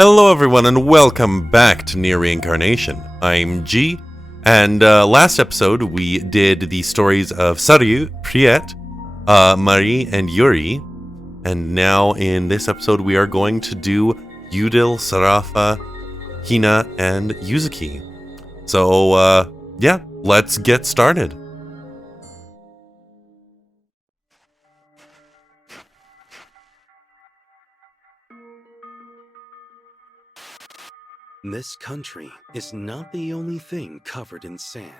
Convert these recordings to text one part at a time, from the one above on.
Hello everyone and welcome back to Nier Reincarnation. I'm G, and last episode we did the stories of Saryu, Priet, Marie, and Yuri, and now in this episode we are going to do Yudil, Sarafa, Hina, and Yuzuki. So, yeah, let's get started. This country is not the only thing covered in sand.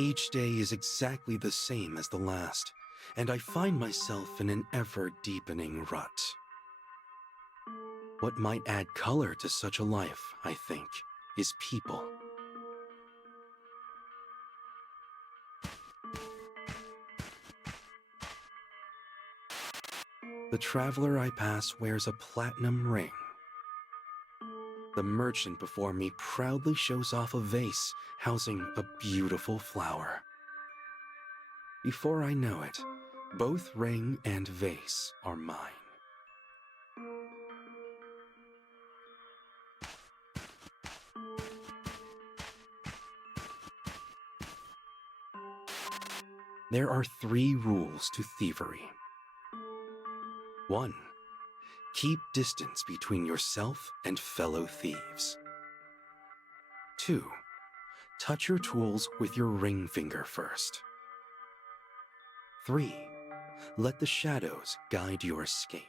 Each day is exactly the same as the last, and I find myself in an ever-deepening rut. What might add color to such a life, I think, is people. The traveler I pass wears a platinum ring. The merchant before me proudly shows off a vase housing a beautiful flower. Before I know it, both ring and vase are mine. There are 3 rules to thievery. 1. Keep distance between yourself and fellow thieves. 2. Touch your tools with your ring finger first. 3. Let the shadows guide your escape.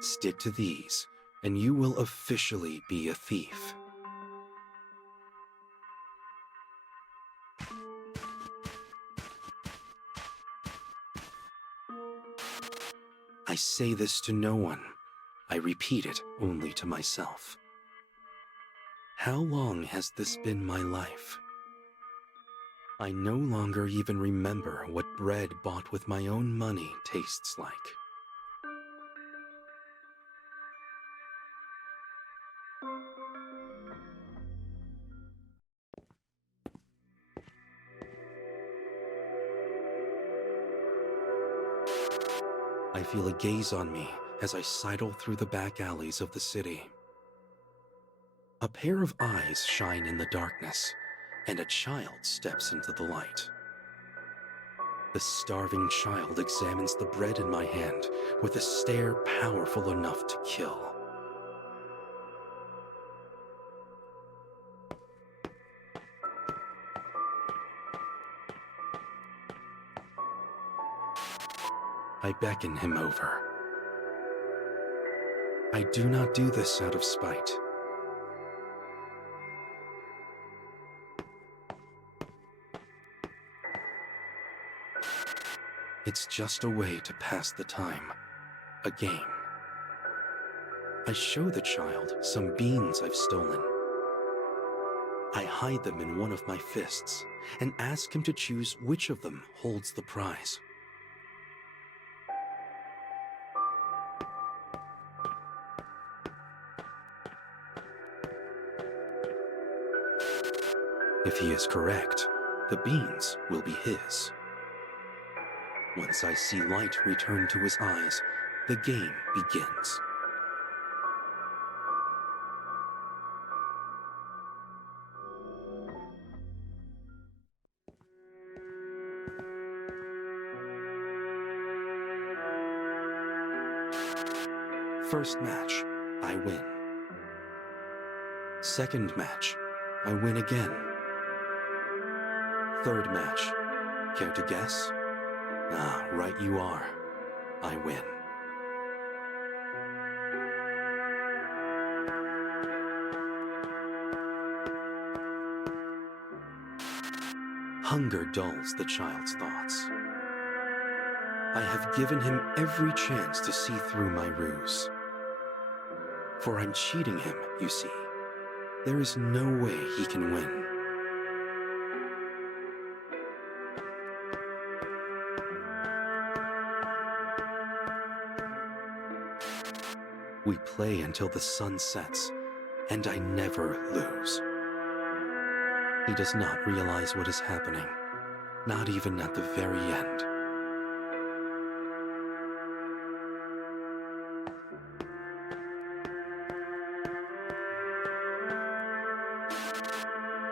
Stick to these, and you will officially be a thief. I say this to no one. I repeat it only to myself. How long has this been my life? I no longer even remember what bread bought with my own money tastes like. I feel a gaze on me as I sidle through the back alleys of the city. A pair of eyes shine in the darkness, and a child steps into the light. The starving child examines the bread in my hand with a stare powerful enough to kill. I beckon him over. I do not do this out of spite. It's just a way to pass the time, a game. I show the child some beans I've stolen. I hide them in one of my fists and ask him to choose which of them holds the prize. If he is correct, the beans will be his. Once I see light return to his eyes, the game begins. First match, I win. Second match, I win again. Third match, care to guess? Ah, right you are. I win. Hunger dulls the child's thoughts. I have given him every chance to see through my ruse. For I'm cheating him, you see. There is no way he can win. We play until the sun sets, and I never lose. He does not realize what is happening, not even at the very end.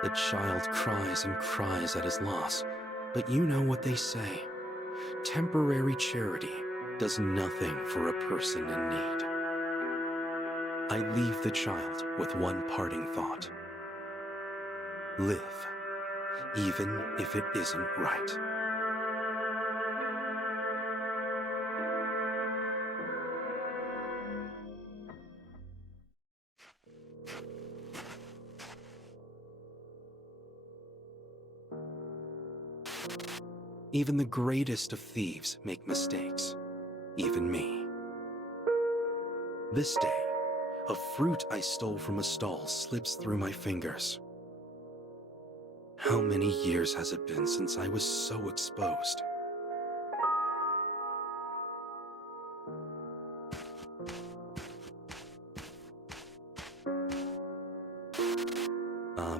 The child cries and cries at his loss, but you know what they say. Temporary charity does nothing for a person in need. I leave the child with one parting thought. Live, even if it isn't right. Even the greatest of thieves make mistakes, even me. This day, a fruit I stole from a stall slips through my fingers. How many years has it been since I was so exposed?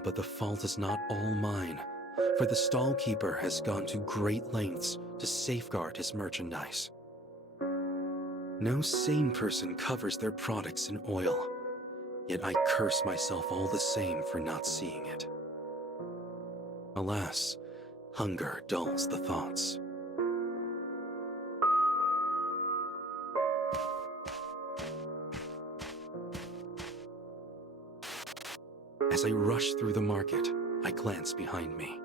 But the fault is not all mine, for the stall-keeper has gone to great lengths to safeguard his merchandise. No sane person covers their products in oil, yet I curse myself all the same for not seeing it. Alas, hunger dulls the thoughts. As I rush through the market, I glance behind me.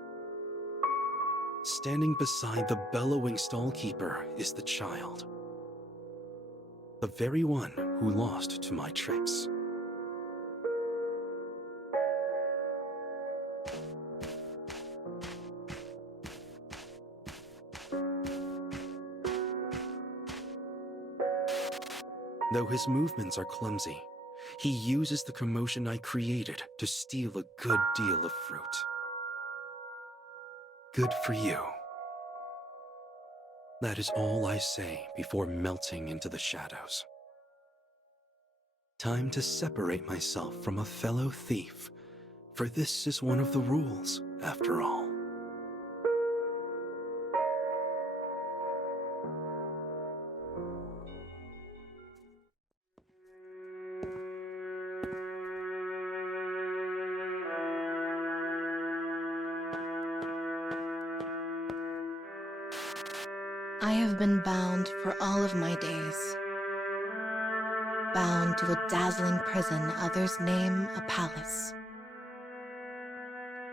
Standing beside the bellowing stall-keeper is the child. The very one who lost to my tricks. Though his movements are clumsy, he uses the commotion I created to steal a good deal of fruit. Good for you. That is all I say before melting into the shadows. Time to separate myself from a fellow thief, for this is one of the rules, after all. I have been bound for all of my days. Bound to a dazzling prison others name a palace.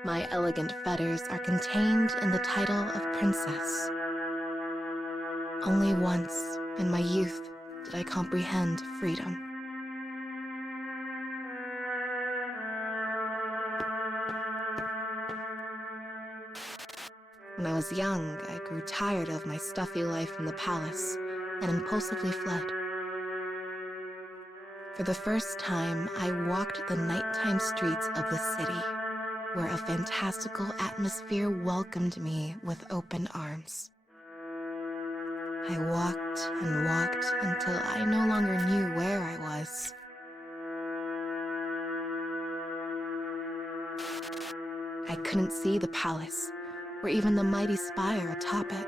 My elegant fetters are contained in the title of princess. Only once in my youth did I comprehend freedom. When I was young, I grew tired of my stuffy life in the palace and impulsively fled. For the first time, I walked the nighttime streets of the city, where a fantastical atmosphere welcomed me with open arms. I walked and walked until I no longer knew where I was. I couldn't see the palace, or even the mighty spire atop it.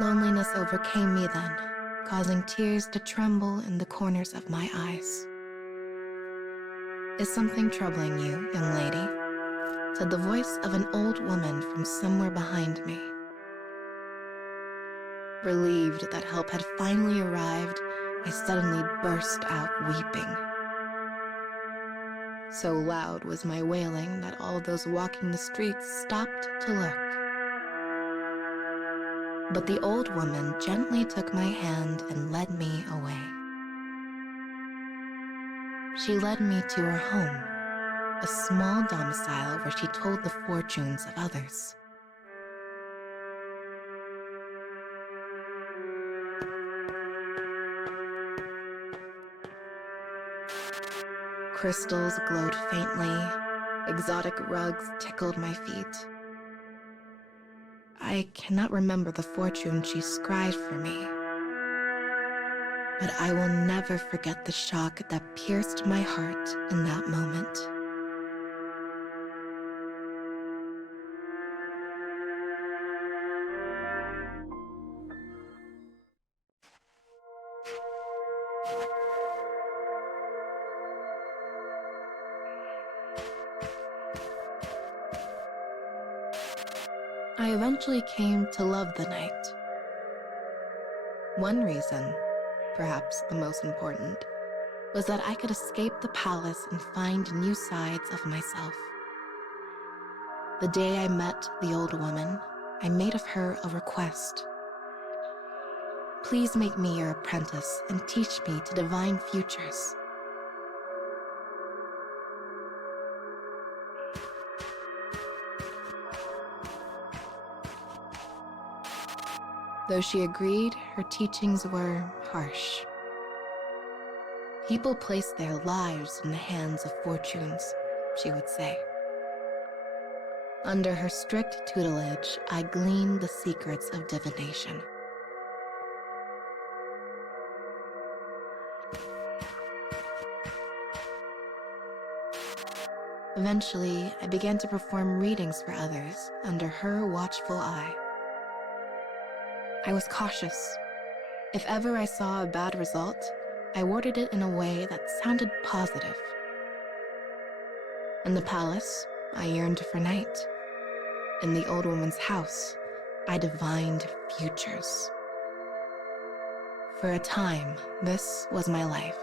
Loneliness overcame me then, causing tears to tremble in the corners of my eyes. "Is something troubling you, young lady?" said the voice of an old woman from somewhere behind me. Relieved that help had finally arrived, I suddenly burst out weeping. So loud was my wailing that all those walking the streets stopped to look. But the old woman gently took my hand and led me away. She led me to her home, a small domicile where she told the fortunes of others. Crystals glowed faintly, exotic rugs tickled my feet. I cannot remember the fortune she scribed for me, but I will never forget the shock that pierced my heart in that moment. I eventually came to love the night. One reason, perhaps the most important, was that I could escape the palace and find new sides of myself. The day I met the old woman, I made of her a request. Please make me your apprentice and teach me to divine futures. Though she agreed, her teachings were harsh. People place their lives in the hands of fortunes, she would say. Under her strict tutelage, I gleaned the secrets of divination. Eventually, I began to perform readings for others under her watchful eye. I was cautious. If ever I saw a bad result, I worded it in a way that sounded positive. In the palace, I yearned for night. In the old woman's house, I divined futures. For a time, this was my life.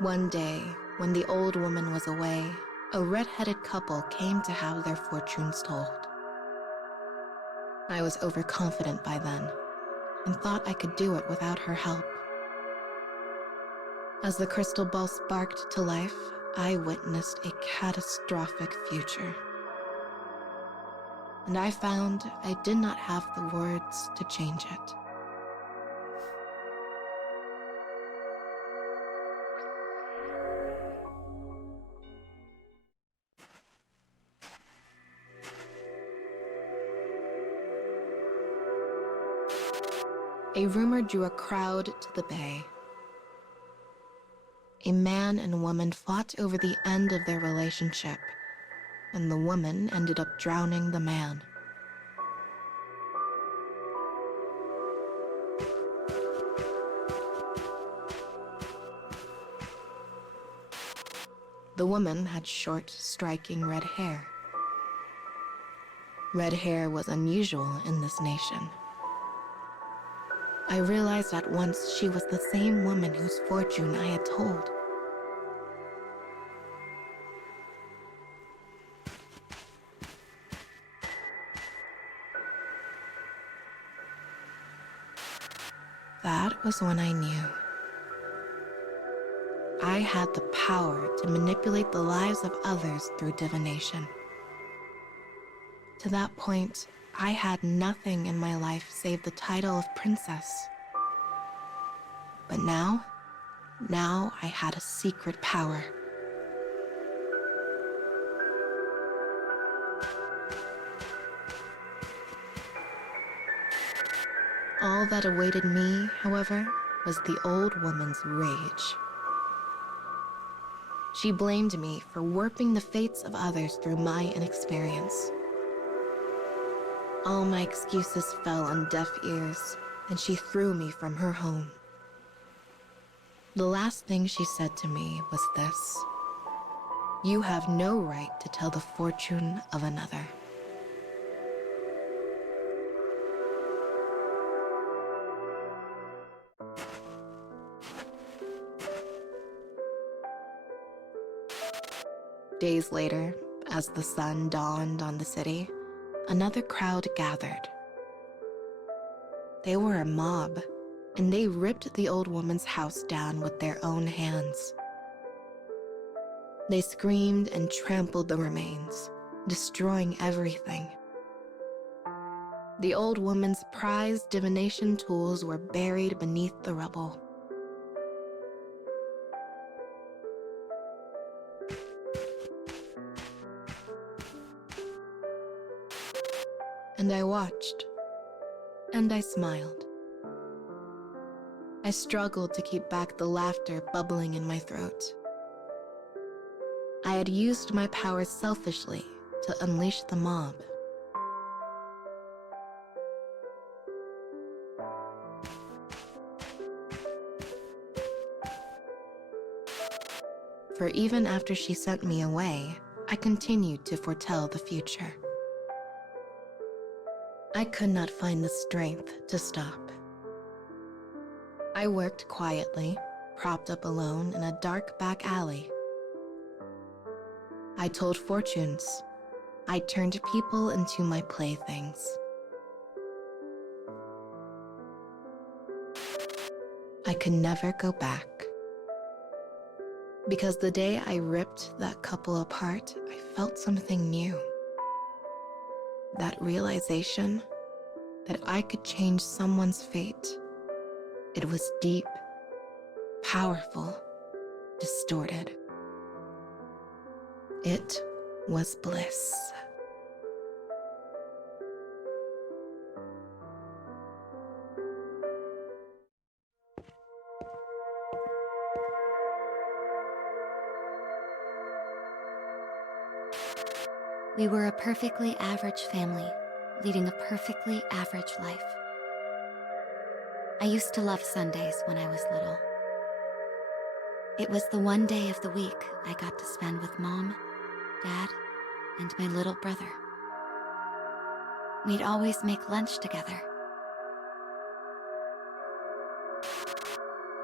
One day, when the old woman was away, a red-headed couple came to have their fortunes told. I was overconfident by then, and thought I could do it without her help. As the crystal ball sparked to life, I witnessed a catastrophic future. And I found I did not have the words to change it. A rumor drew a crowd to the bay. A man and woman fought over the end of their relationship, and the woman ended up drowning the man. The woman had short, striking red hair. Red hair was unusual in this nation. I realized at once she was the same woman whose fortune I had told. That was when I knew. I had the power to manipulate the lives of others through divination. To that point, I had nothing in my life save the title of princess. But now I had a secret power. All that awaited me, however, was the old woman's rage. She blamed me for warping the fates of others through my inexperience. All my excuses fell on deaf ears, and she threw me from her home. The last thing she said to me was this: "You have no right to tell the fortune of another." Days later, as the sun dawned on the city, another crowd gathered. They were a mob, and they ripped the old woman's house down with their own hands. They screamed and trampled the remains, destroying everything. The old woman's prized divination tools were buried beneath the rubble. And I watched, and I smiled. I struggled to keep back the laughter bubbling in my throat. I had used my powers selfishly to unleash the mob. For even after she sent me away, I continued to foretell the future. I could not find the strength to stop. I worked quietly, propped up alone in a dark back alley. I told fortunes. I turned people into my playthings. I could never go back. Because the day I ripped that couple apart, I felt something new. That realization that I could change someone's fate. It was deep, powerful, distorted. It was bliss. We were a perfectly average family, leading a perfectly average life. I used to love Sundays when I was little. It was the one day of the week I got to spend with Mom, Dad, and my little brother. We'd always make lunch together.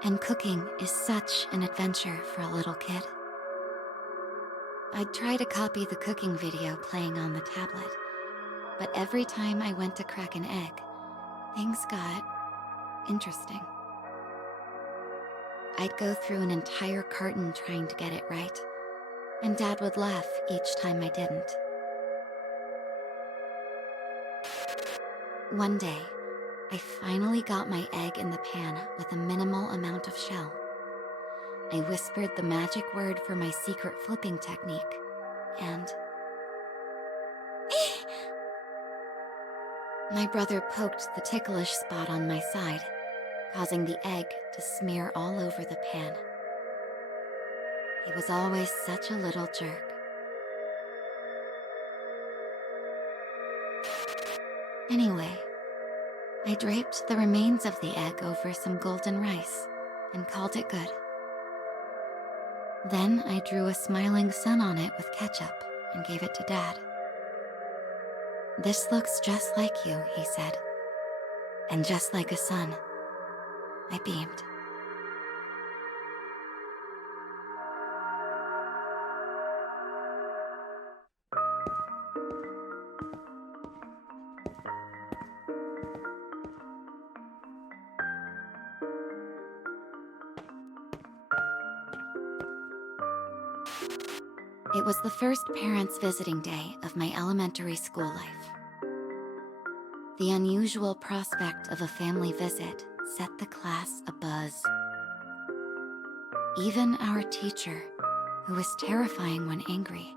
And cooking is such an adventure for a little kid. I'd try to copy the cooking video playing on the tablet, but every time I went to crack an egg, things got interesting. I'd go through an entire carton trying to get it right, and Dad would laugh each time I didn't. One day, I finally got my egg in the pan with a minimal amount of shell. I whispered the magic word for my secret flipping technique, and... My brother poked the ticklish spot on my side, causing the egg to smear all over the pan. He was always such a little jerk. Anyway, I draped the remains of the egg over some golden rice and called it good. Then I drew a smiling sun on it with ketchup and gave it to Dad. "This looks just like you," he said. And just like a sun, I beamed. It was the first parents' visiting day of my elementary school life. The unusual prospect of a family visit set the class abuzz. Even our teacher, who was terrifying when angry,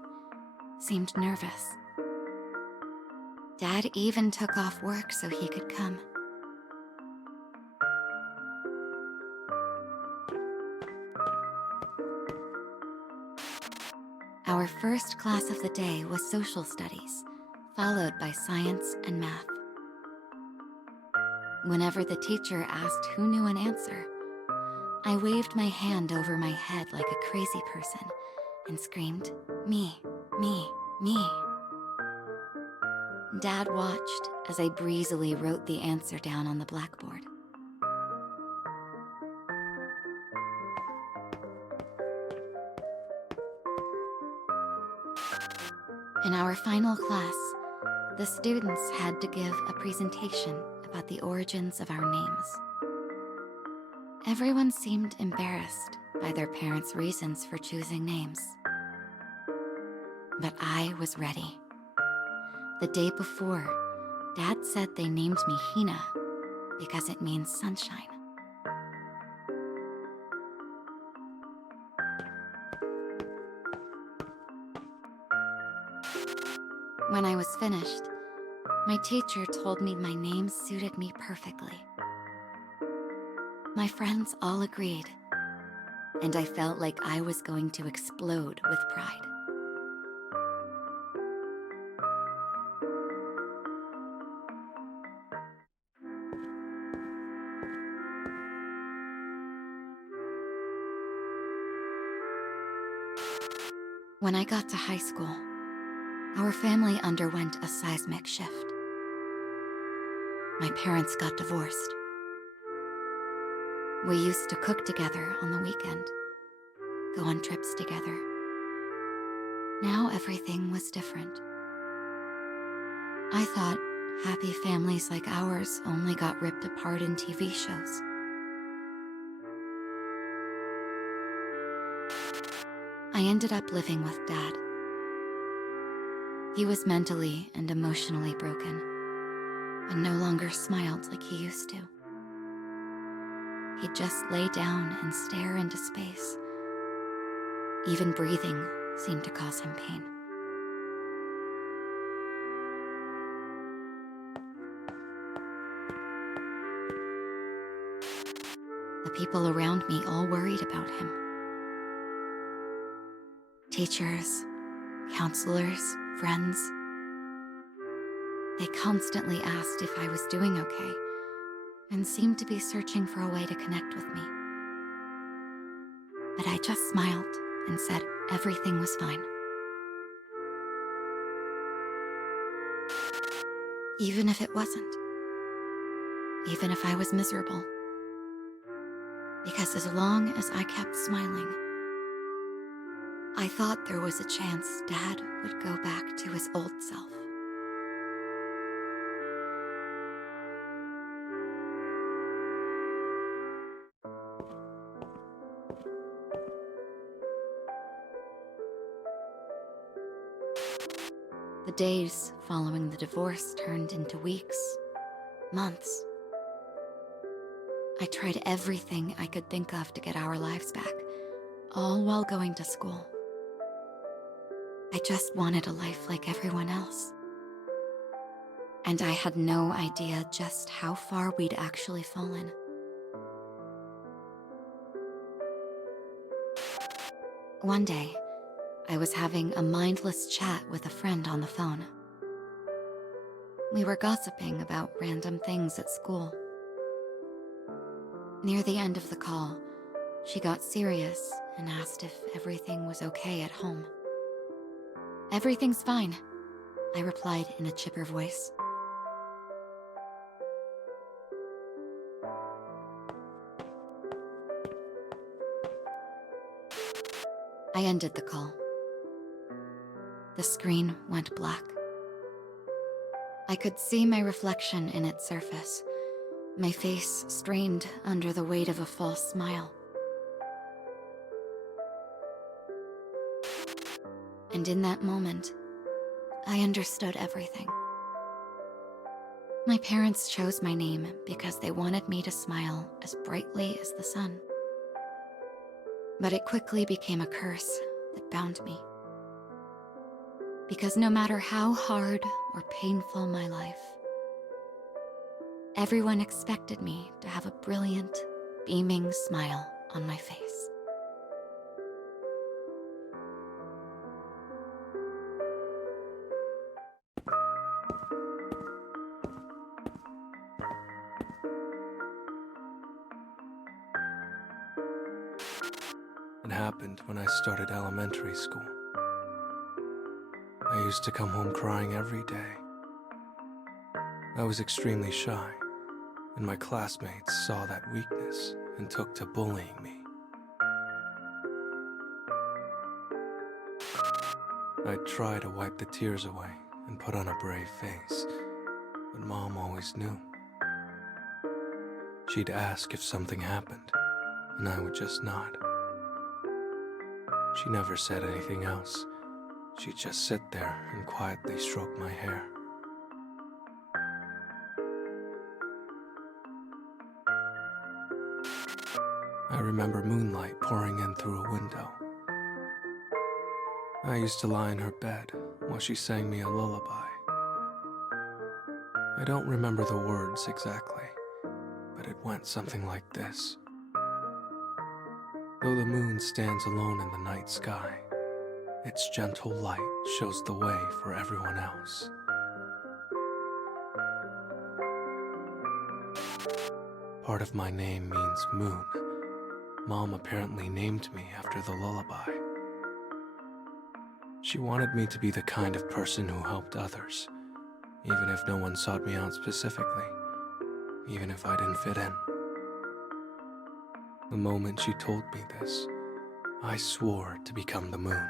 seemed nervous. Dad even took off work so he could come. Our first class of the day was social studies, followed by science and math. Whenever the teacher asked who knew an answer, I waved my hand over my head like a crazy person and screamed, "Me, me, me." Dad watched as I breezily wrote the answer down on the blackboard. In our final class, the students had to give a presentation about the origins of our names. Everyone seemed embarrassed by their parents' reasons for choosing names. But I was ready. The day before, Dad said they named me Hina because it means sunshine. When I was finished, my teacher told me my name suited me perfectly. My friends all agreed, and I felt like I was going to explode with pride. When I got to high school, our family underwent a seismic shift. My parents got divorced. We used to cook together on the weekend, go on trips together. Now everything was different. I thought happy families like ours only got ripped apart in TV shows. I ended up living with Dad. He was mentally and emotionally broken, and no longer smiled like he used to. He'd just lay down and stare into space. Even breathing seemed to cause him pain. The people around me all worried about him. Teachers, counselors, friends. They constantly asked if I was doing okay and seemed to be searching for a way to connect with me. But I just smiled and said everything was fine. Even if it wasn't. Even if I was miserable. Because as long as I kept smiling, I thought there was a chance Dad would go back to his old self. The days following the divorce turned into weeks, months. I tried everything I could think of to get our lives back, all while going to school. I just wanted a life like everyone else. And I had no idea just how far we'd actually fallen. One day, I was having a mindless chat with a friend on the phone. We were gossiping about random things at school. Near the end of the call, she got serious and asked if everything was okay at home. "Everything's fine," I replied in a chipper voice. I ended the call. The screen went black. I could see my reflection in its surface, my face strained under the weight of a false smile. And in that moment, I understood everything. My parents chose my name because they wanted me to smile as brightly as the sun. But it quickly became a curse that bound me. Because no matter how hard or painful my life, everyone expected me to have a brilliant, beaming smile on my face. It happened when I started elementary school. I used to come home crying every day. I was extremely shy, and my classmates saw that weakness and took to bullying me. I'd try to wipe the tears away and put on a brave face, but Mom always knew. She'd ask if something happened, and I would just nod. She never said anything else. She'd just sit there and quietly stroke my hair. I remember moonlight pouring in through a window. I used to lie in her bed while she sang me a lullaby. I don't remember the words exactly, but it went something like this. Though the moon stands alone in the night sky, its gentle light shows the way for everyone else. Part of my name means moon. Mom apparently named me after the lullaby. She wanted me to be the kind of person who helped others, even if no one sought me out specifically, even if I didn't fit in. The moment she told me this, I swore to become the moon.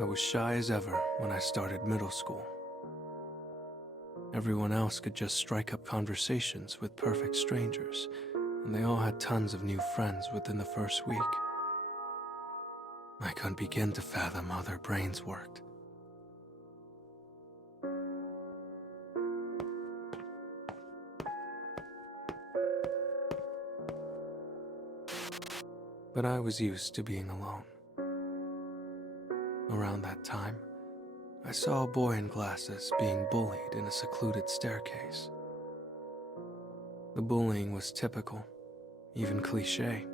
I was shy as ever when I started middle school. Everyone else could just strike up conversations with perfect strangers, and they all had tons of new friends within the first week. I couldn't begin to fathom how their brains worked. But I was used to being alone. Around that time, I saw a boy in glasses being bullied in a secluded staircase. The bullying was typical, even cliché,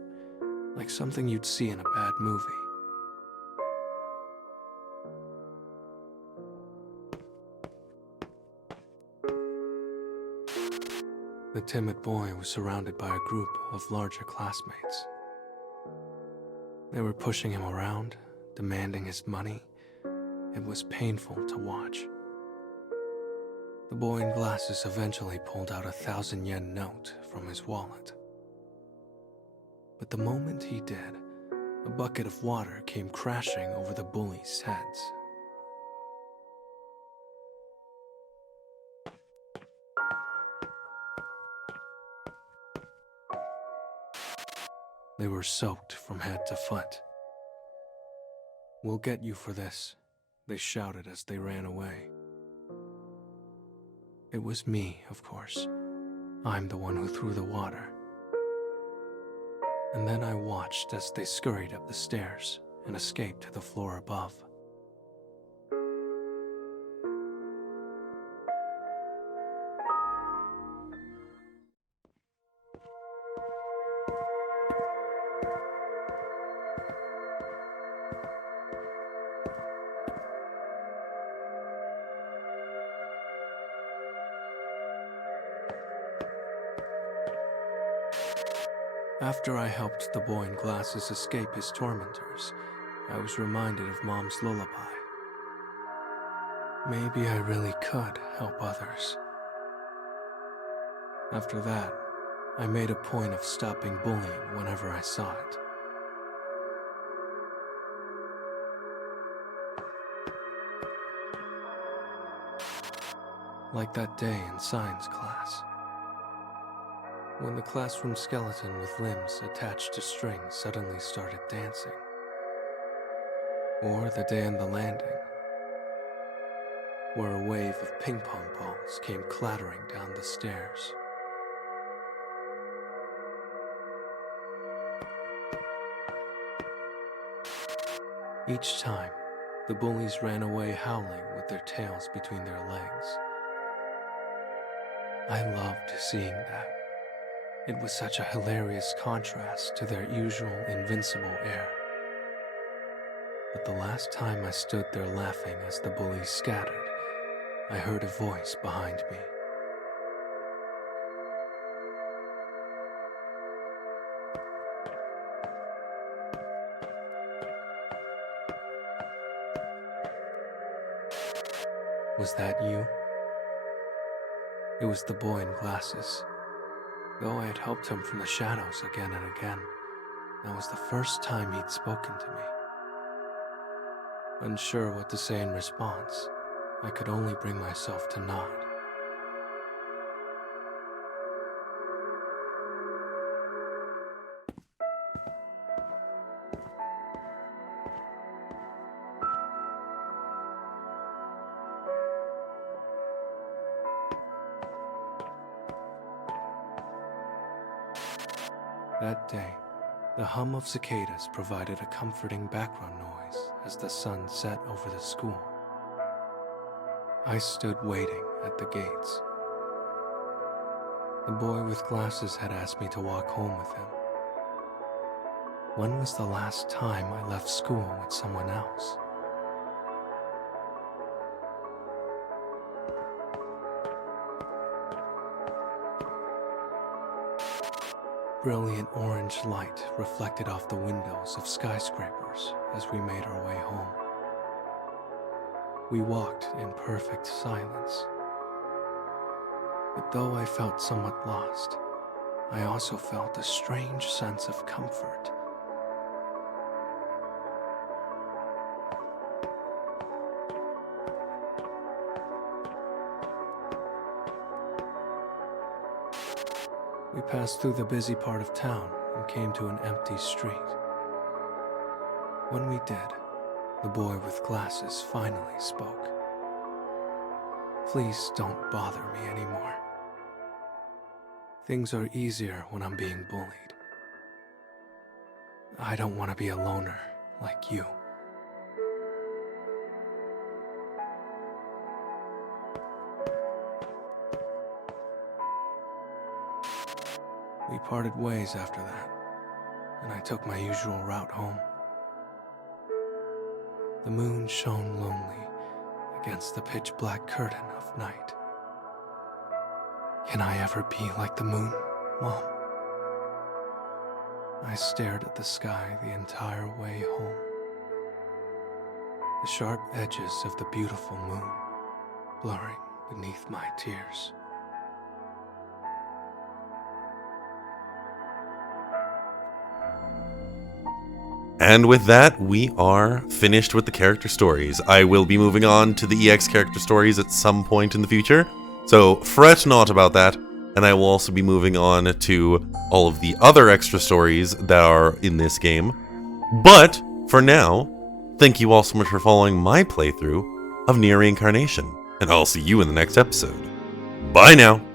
like something you'd see in a bad movie. The timid boy was surrounded by a group of larger classmates. They were pushing him around, demanding his money. It was painful to watch. The boy in glasses eventually pulled out a 1,000-yen note from his wallet. But the moment he did, a bucket of water came crashing over the bullies' heads. They were soaked from head to foot. "We'll get you for this," they shouted as they ran away. It was me, of course. I'm the one who threw the water. And then I watched as they scurried up the stairs and escaped to the floor above. After I helped the boy in glasses escape his tormentors, I was reminded of Mom's lullaby. Maybe I really could help others. After that, I made a point of stopping bullying whenever I saw it. Like that day in science class, when the classroom skeleton with limbs attached to strings suddenly started dancing. Or the day on the landing, where a wave of ping pong balls came clattering down the stairs. Each time, the bullies ran away howling with their tails between their legs. I loved seeing that. It was such a hilarious contrast to their usual invincible air. But the last time I stood there laughing as the bullies scattered, I heard a voice behind me. Was that you? It was the boy in glasses. Though I had helped him from the shadows again and again, that was the first time he'd spoken to me. Unsure what to say in response, I could only bring myself to nod. That day, the hum of cicadas provided a comforting background noise as the sun set over the school. I stood waiting at the gates. The boy with glasses had asked me to walk home with him. When was the last time I left school with someone else? Brilliant orange light reflected off the windows of skyscrapers as we made our way home. We walked in perfect silence. But though I felt somewhat lost, I also felt a strange sense of comfort. We passed through the busy part of town and came to an empty street. When we did, the boy with glasses finally spoke. Please don't bother me anymore. Things are easier when I'm being bullied. I don't want to be a loner like you. We parted ways after that, and I took my usual route home. The moon shone lonely against the pitch-black curtain of night. Can I ever be like the moon, Mom? I stared at the sky the entire way home. The sharp edges of the beautiful moon blurring beneath my tears. And with that, we are finished with the character stories. I will be moving on to the EX character stories at some point in the future, so fret not about that, and I will also be moving on to all of the other extra stories that are in this game. But, for now, thank you all so much for following my playthrough of Nier Reincarnation, and I'll see you in the next episode. Bye now!